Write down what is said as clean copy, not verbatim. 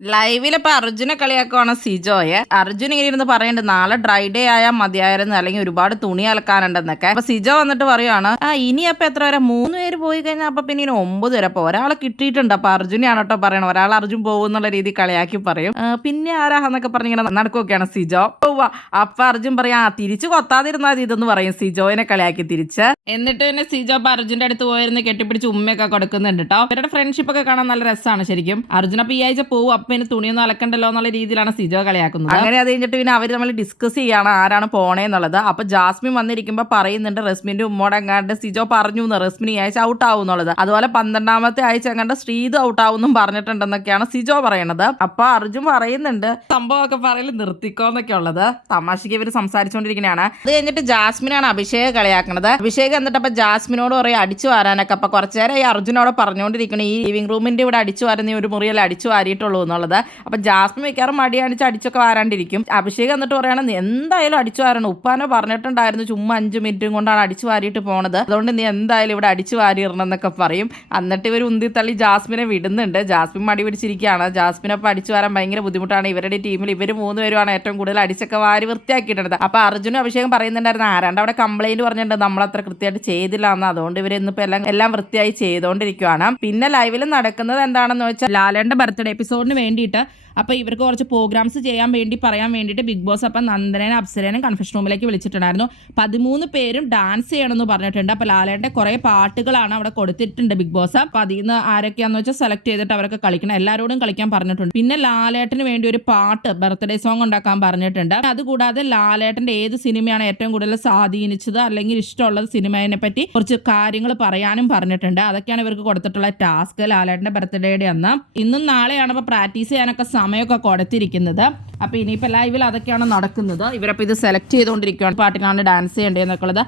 ലൈവിലിപ്പോ അർജുനെ കളിയാക്കുവാണ് സിജോയെ. അർജുൻ ഇങ്ങനെ ഇരുന്ന് പറയുന്നുണ്ട് നാളെ ഡ്രൈ ഡേ ആയാൽ മതിയായിരുന്നു, അല്ലെങ്കിൽ ഒരുപാട് തുണി അലക്കാനുണ്ടെന്നൊക്കെ. അപ്പൊ സിജോ വന്നിട്ട് പറയുവാണ് ഇനി അപ്പൊ എത്ര വരെ 3 പേര് പോയി കഴിഞ്ഞാൽ അപ്പൊ പിന്നെ ഇനി 9 വരെ. അപ്പൊ ഒരാളെ കിട്ടിയിട്ടുണ്ട്. അപ്പൊ അർജുനെയാണ് കേട്ടോ പറയണം, ഒരാൾ അർജുൻ പോകുന്നുള്ള രീതി കളിയാക്കി പറയും. പിന്നെ ആരാന്നൊക്കെ പറഞ്ഞിങ്ങനെ നടക്കുകയൊക്കെയാണ് സിജോ. അപ്പൊ അർജുൻ പറയാ തിരിച്ചു കൊത്താതിരുന്നാൽ മതി ഇതെന്ന് പറയും സിജോയിനെ കളിയാക്കി തിരിച്ച്. എന്നിട്ട് പിന്നെ സിജോ അപ്പൊ അർജുന്റെ അടുത്ത് പോയിരുന്ന് കെട്ടിപ്പിടിച്ച് ഉമ്മയൊക്കെ കൊടുക്കുന്നുണ്ട് കേട്ടോ. അവരുടെ ഫ്രണ്ട്ഷിപ്പ് ഒക്കെ കാണാൻ നല്ല രസമാണ് ശരിക്കും. അർജുൻ അപ്പൊ ഈ ആഴ്ച പോവും, അപ്പൊ പിന്നെ തുണിയൊന്നും അലക്കണ്ടല്ലോ എന്നുള്ള രീതിയിലാണ് സിജോ കളിയാക്കുന്നത്. അങ്ങനെ അത് കഴിഞ്ഞിട്ട് പിന്നെ അവർ നമ്മൾ ഡിസ്കസ് ചെയ്യാണ് ആരാണ് പോണേന്നുള്ളത്. അപ്പൊ ജാസ്മിൻ വന്നിരിക്കുമ്പോ പറയുന്നുണ്ട് റസ്മിന്റെ ഉമ്മോടെ എങ്ങാണ്ട് സിജോ പറഞ്ഞു റസ്മിൻ ഈ ആഴ്ച ഔട്ട് ആവും എന്നുള്ളത്. അതുപോലെ 12ാമത്തെ ആഴ്ച എങ്ങാണ്ട് ശ്രീതു ഔട്ട് ആവും പറഞ്ഞിട്ടുണ്ടെന്നൊക്കെയാണ് സിജോ പറയണത്. അപ്പൊ അർജുൻ പറയുന്നുണ്ട് സംഭവമൊക്കെ പറയൽ നിർത്തിക്കോന്നൊക്കെ ഉള്ളത്. തമാശക്ക് ഇവർ സംസാരിച്ചുകൊണ്ടിരിക്കുന്നതാണ്. അത് കഴിഞ്ഞിട്ട് ജാസ്മിനാണ് അഭിഷേക് കളിയാക്കണത്. അഭിഷേക് എന്നിട്ട് അപ്പൊ ജാസ്മിനോട് പറയും അടിച്ചു വാരാനൊക്കെ. അപ്പൊ കുറച്ചു നേരം ഈ അർജുനോട് പറഞ്ഞുകൊണ്ടിരിക്കണം ഈ ലിവിംഗ് റൂമിന്റെ ഇവിടെ അടിച്ചു വാരുന്ന ഒരു മുറിയിൽ അടിച്ചു വാരിയിട്ടുള്ളൂ എന്നുള്ളത്. അപ്പൊ ജാസ്മിൻ മിക്കാറും മടിയടിച്ച് അടിച്ചൊക്കെ വാരാണ്ടിരിക്കും. അഭിഷേക് എന്നിട്ട് പറയണം എന്തായാലും അടിച്ചു വാരണം, ഉപ്പാനെ പറഞ്ഞിട്ടുണ്ടായിരുന്നു ചുമ്മാ 5 മിനിറ്റും കൊണ്ടാണ് അടിച്ചു വാരിയിട്ട് പോണത്, അതുകൊണ്ട് നീ എന്തായാലും ഇവിടെ അടിച്ചു വാരിയിടണം എന്നൊക്കെ പറയും. എന്നിട്ട് ഇവർ ഉന്തിത്തള്ളി ജാസ്മിനെ വിടുന്നുണ്ട്. ജാസ്മിൻ മടി പിടിച്ചിരിക്കുകയാണ്. ജാസ്മിനൊപ്പം അടിച്ചു വാരാൻ ഭയങ്കര ബുദ്ധിമുട്ടാണ്. ഇവരുടെ ടീമിൽ ഇവർ 3 പേരുമാണ് ഏറ്റവും കൂടുതൽ അടിച്ചൊക്കെ വാരി വൃത്തിയാക്കിയിട്ടുണ്ട്. അപ്പൊ അർജുനും അഭിഷേകം പറയുന്നുണ്ടായിരുന്നു ആരാണ്ട് അവിടെ കംപ്ലൈന്റ് പറഞ്ഞിട്ടുണ്ട് നമ്മളത്ര കൃത്യമായിട്ട് ചെയ്തില്ല എന്ന്, അതുകൊണ്ട് ഇവർ ഇന്നിപ്പോ എല്ലാം വൃത്തിയായി ചെയ്തുകൊണ്ടിരിക്കുകയാണ്. പിന്നെ ലൈവിൽ നടക്കുന്നത് എന്താണെന്ന് വെച്ചാൽ ലാലേന്റെ ബർത്ത്ഡേ എപ്പിസോഡിന് വേണ്ടിയിട്ട് അപ്പോൾ ഇവർക്ക് കുറച്ച് പ്രോഗ്രാംസ് ചെയ്യാൻ വേണ്ടി പറയാൻ വേണ്ടിയിട്ട് ബിഗ് ബോസ് അപ്പം നന്ദനേനും അപ്സരേനും കൺഫെഷൻ റൂമിലേക്ക് വിളിച്ചിട്ടുണ്ടായിരുന്നു. 13 പേരും ഡാൻസ് ചെയ്യണമെന്ന് പറഞ്ഞിട്ടുണ്ട്. അപ്പോൾ ലാലേട്ടൻ്റെ കുറേ പാട്ടുകളാണ് അവിടെ കൊടുത്തിട്ടുണ്ട് ബിഗ് ബോസ്. അപ്പോൾ അതിൽ നിന്ന് ആരൊക്കെയാണെന്ന് വെച്ചാൽ സെലക്ട് ചെയ്തിട്ട് അവരൊക്കെ കളിക്കണം, എല്ലാവരോടും കളിക്കാൻ പറഞ്ഞിട്ടുണ്ട്. പിന്നെ ലാലേട്ടന് വേണ്ടി ഒരു പാട്ട് ബർത്ത്ഡേ സോങ് ഉണ്ടാക്കാൻ പറഞ്ഞിട്ടുണ്ട്. അതുകൂടാതെ ലാലേട്ടൻ്റെ ഏത് സിനിമയാണ് ഏറ്റവും കൂടുതൽ സ്വാധീനിച്ചത് അല്ലെങ്കിൽ ഇഷ്ടമുള്ളത് സിനിമയെ പറ്റി കുറച്ച് കാര്യങ്ങൾ പറയാനും പറഞ്ഞിട്ടുണ്ട്. അതൊക്കെയാണ് ഇവർക്ക് കൊടുത്തിട്ടുള്ള ടാസ്ക് ലാലേട്ടൻ്റെ ബർത്ത്ഡേയുടെ അന്ന്. ഇന്നും നാളെയാണ് അപ്പോൾ പ്രാക്ടീസ് ചെയ്യാനൊക്കെ സമയമൊക്കെ കൊടുത്തിരിക്കുന്നത്. അപ്പോൾ ഇനിയിപ്പോൾ ലൈവിൽ അതൊക്കെയാണ് നടക്കുന്നത്. ഇവരപ്പോൾ ഇത് സെലക്ട് ചെയ്തുകൊണ്ടിരിക്കുകയാണ് പാട്ടിനാണ് ഡാൻസ് ചെയ്യേണ്ടതെന്നൊക്കെ ഉള്ളത്.